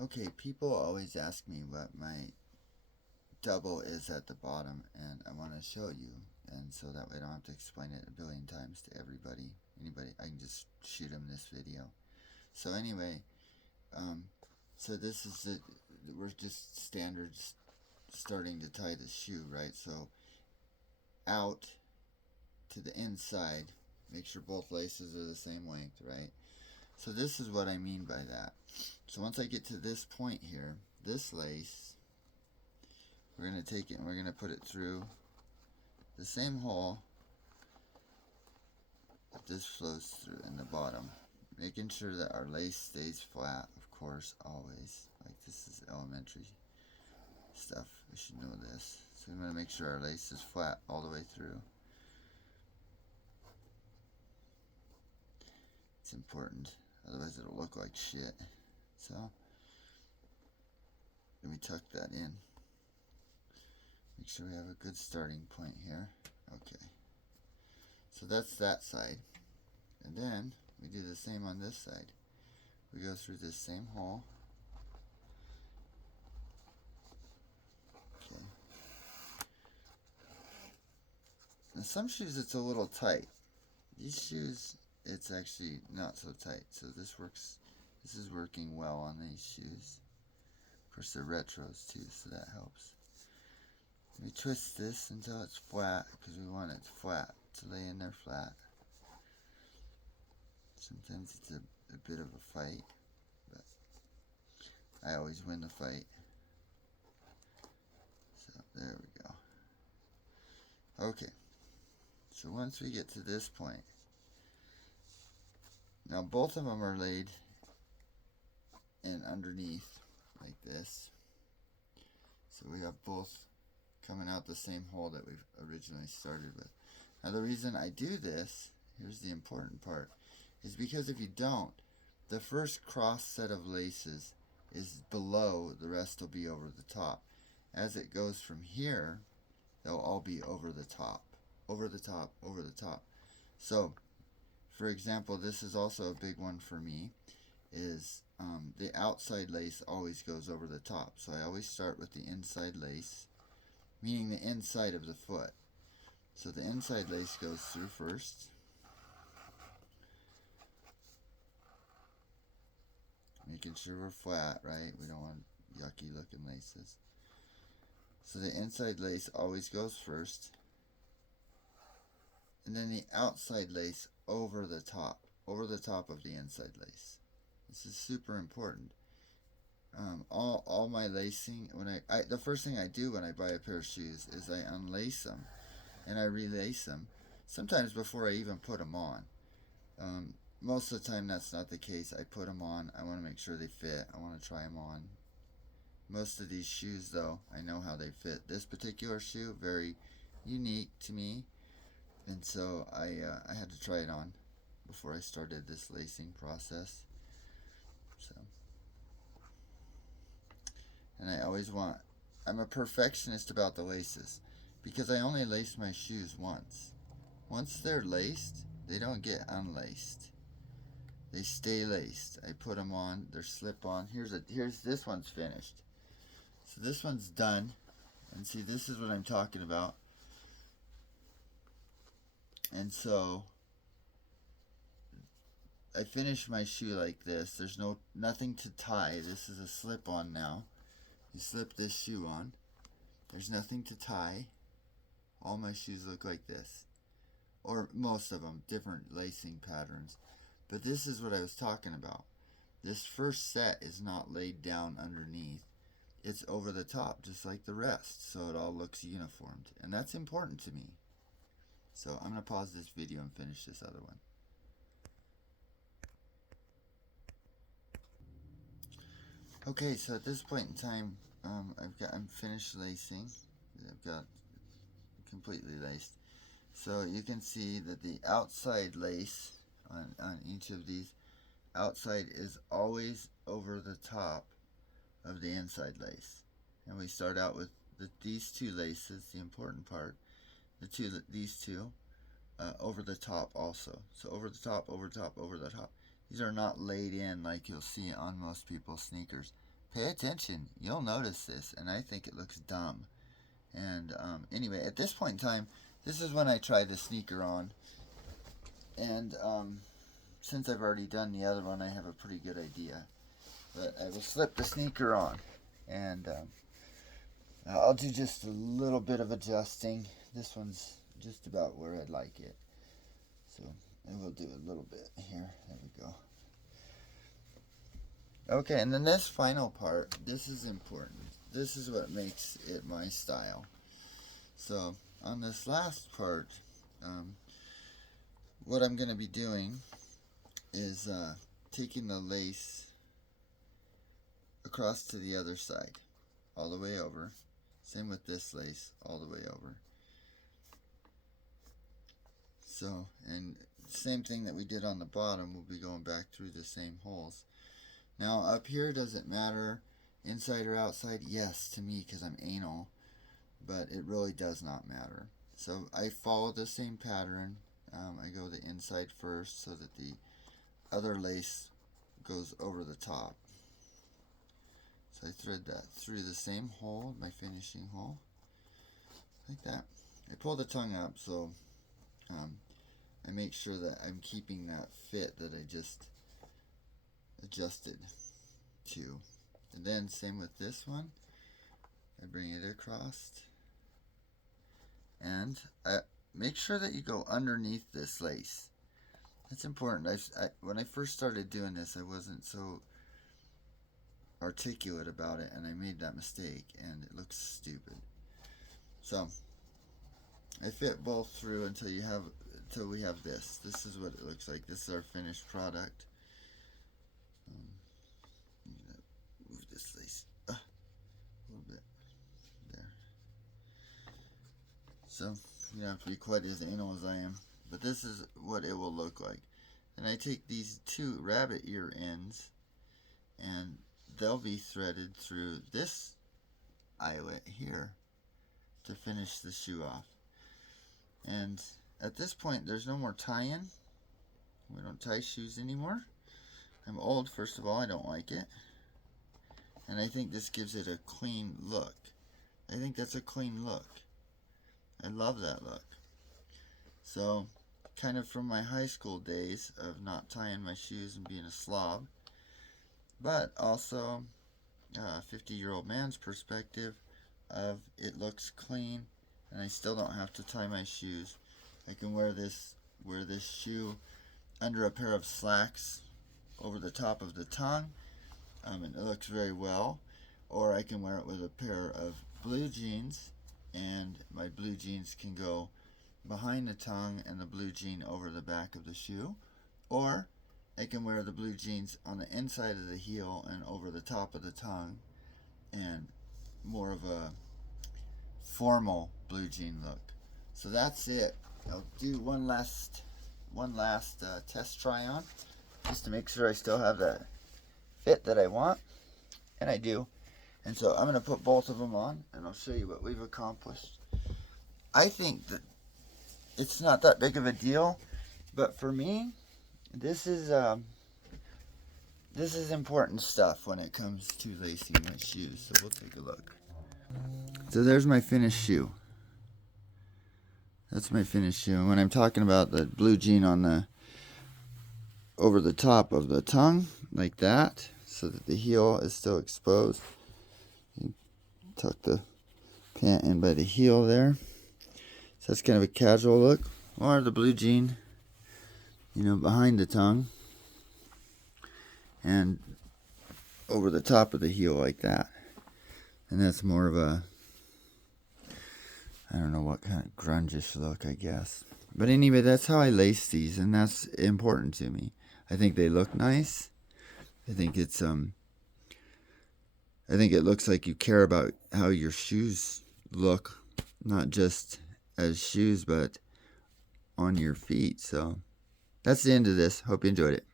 Okay, people always ask me what my double is at the bottom, and I want to show you, and so that way I don't have to explain it a billion times to everybody. Anybody, I can just shoot them this video. So anyway, um, so this is it. We're just standard starting to tie the shoe, right? So out to the inside, make sure both laces are the same length, right? So this is what I mean by that. So once I get to this point here, this lace, we're going to take it and we're going to put it through the same hole that this flows through in the bottom. Making sure that our lace stays flat, of course, always. Like this is elementary stuff. We should know this. So we want to make sure our lace is flat all the way through. It's important. Otherwise it'll look like shit. So, let me tuck that in. Make sure we have a good starting point here. Okay. So that's that side. And then we do the same on this side. We go through this same hole. Okay. Now some shoes it's a little tight. These shoes it's actually not so tight. So this is working well on these shoes. Of course they're retros too, so that helps. We twist this until it's flat because we want it flat to lay in there flat. Sometimes it's a bit of a fight, but I always win the fight. So there we go. Okay, so once we get to this point, now both of them are laid in underneath like this. So we have both coming out the same hole that we've originally started with. Now the reason I do this, here's the important part, is because if you don't, the first cross set of laces is below, the rest will be over the top. As it goes from here, they'll all be over the top, over the top, over the top. So, for example, this is also a big one for me, is the outside lace always goes over the top. So I always start with the inside lace, meaning the inside of the foot. So the inside lace goes through first. Making sure we're flat, right? We don't want yucky looking laces. So the inside lace always goes first. And then the outside lace over the top of the inside lace. This is super important. All my lacing, when the first thing I do when I buy a pair of shoes is I unlace them and I relace them, sometimes before I even put them on. Most of the time that's not the case. I put them on, I want to make sure they fit, I want to try them on. Most of these shoes though, I know how they fit. This particular shoe, very unique to me, and so I had to try it on before I started this lacing process. So, and I'm a perfectionist about the laces because I only lace my shoes once. Once they're laced, they don't get unlaced. They stay laced. I put them on, they're slip on. Here's this one's finished. So this one's done. And see, this is what I'm talking about. And so I finish my shoe like this. There's nothing to tie. This is a slip on now. You slip this shoe on. There's nothing to tie. All my shoes look like this. Or most of them, different lacing patterns. But this is what I was talking about. This first set is not laid down underneath. It's over the top, just like the rest, so it all looks uniformed. And that's important to me. So I'm going to pause this video and finish this other one. Okay, so at this point in time, I'm finished lacing. I've got completely laced. So you can see that the outside lace on each of these outside is always over the top of the inside lace. And we start out with these two laces, the important part, these two over the top also. So over the top, over the top, over the top. These are not laid in like you'll see on most people's sneakers, pay attention. You'll notice this, and I think it looks dumb. And anyway, at this point in time, this is when I try the sneaker on. And since I've already done the other one, I have a pretty good idea. But I will slip the sneaker on, and I'll do just a little bit of adjusting. This one's just about where I'd like it. So I will do a little bit here. There we go. Okay, and then this final part, this is important. This is what makes it my style. So on this last part, what I'm going to be doing is taking the lace across to the other side, all the way over. Same with this lace, all the way over. So, and same thing that we did on the bottom, we'll be going back through the same holes. Now up here, does it matter inside or outside? Yes, to me, because I'm anal, but it really does not matter. So I follow the same pattern. I go the inside first so that the other lace goes over the top. So I thread that through the same hole, my finishing hole, like that. I pull the tongue up so I make sure that I'm keeping that fit that I just adjusted to. And then same with this one. I bring it across. And I make sure that you go underneath this lace. That's important. When I first started doing this, I wasn't so articulate about it, and I made that mistake, and it looks stupid. So I fit both through until we have this. This is what it looks like. This is our finished product. Move this lace a little bit there. So you don't have to be quite as anal as I am, but this is what it will look like. And I take these two rabbit ear ends, and they'll be threaded through this eyelet here to finish the shoe off. And at this point, there's no more tying. We don't tie shoes anymore. I'm old, first of all. I don't like it. And I think this gives it a clean look. I think that's a clean look. I love that look. So, kind of from my high school days of not tying my shoes and being a slob, but also a 50-year-old man's perspective of it looks clean, and I still don't have to tie my shoes. I can wear this shoe under a pair of slacks over the top of the tongue, and it looks very well. Or I can wear it with a pair of blue jeans, and my blue jeans can go behind the tongue and the blue jean over the back of the shoe. Or I can wear the blue jeans on the inside of the heel and over the top of the tongue, and more of a formal blue jean look. So that's it. I'll do one last test try on, just to make sure I still have that fit that I want, and I do. And so I'm going to put both of them on, and I'll show you what we've accomplished. I think that it's not that big of a deal, but for me, this is important stuff when it comes to lacing my shoes. So we'll take a look. So there's my finished shoe. That's my finished shoe. And when I'm talking about the blue jean on the over the top of the tongue, like that, so that the heel is still exposed. You tuck the pant in by the heel there. So that's kind of a casual look. Or the blue jean, behind the tongue, and over the top of the heel like that. And that's more of a, I don't know what kind of grungish look, I guess. But anyway, that's how I lace these, and that's important to me. I think they look nice. I think it's I think it looks like you care about how your shoes look, not just as shoes, but on your feet. So that's the end of this. Hope you enjoyed it.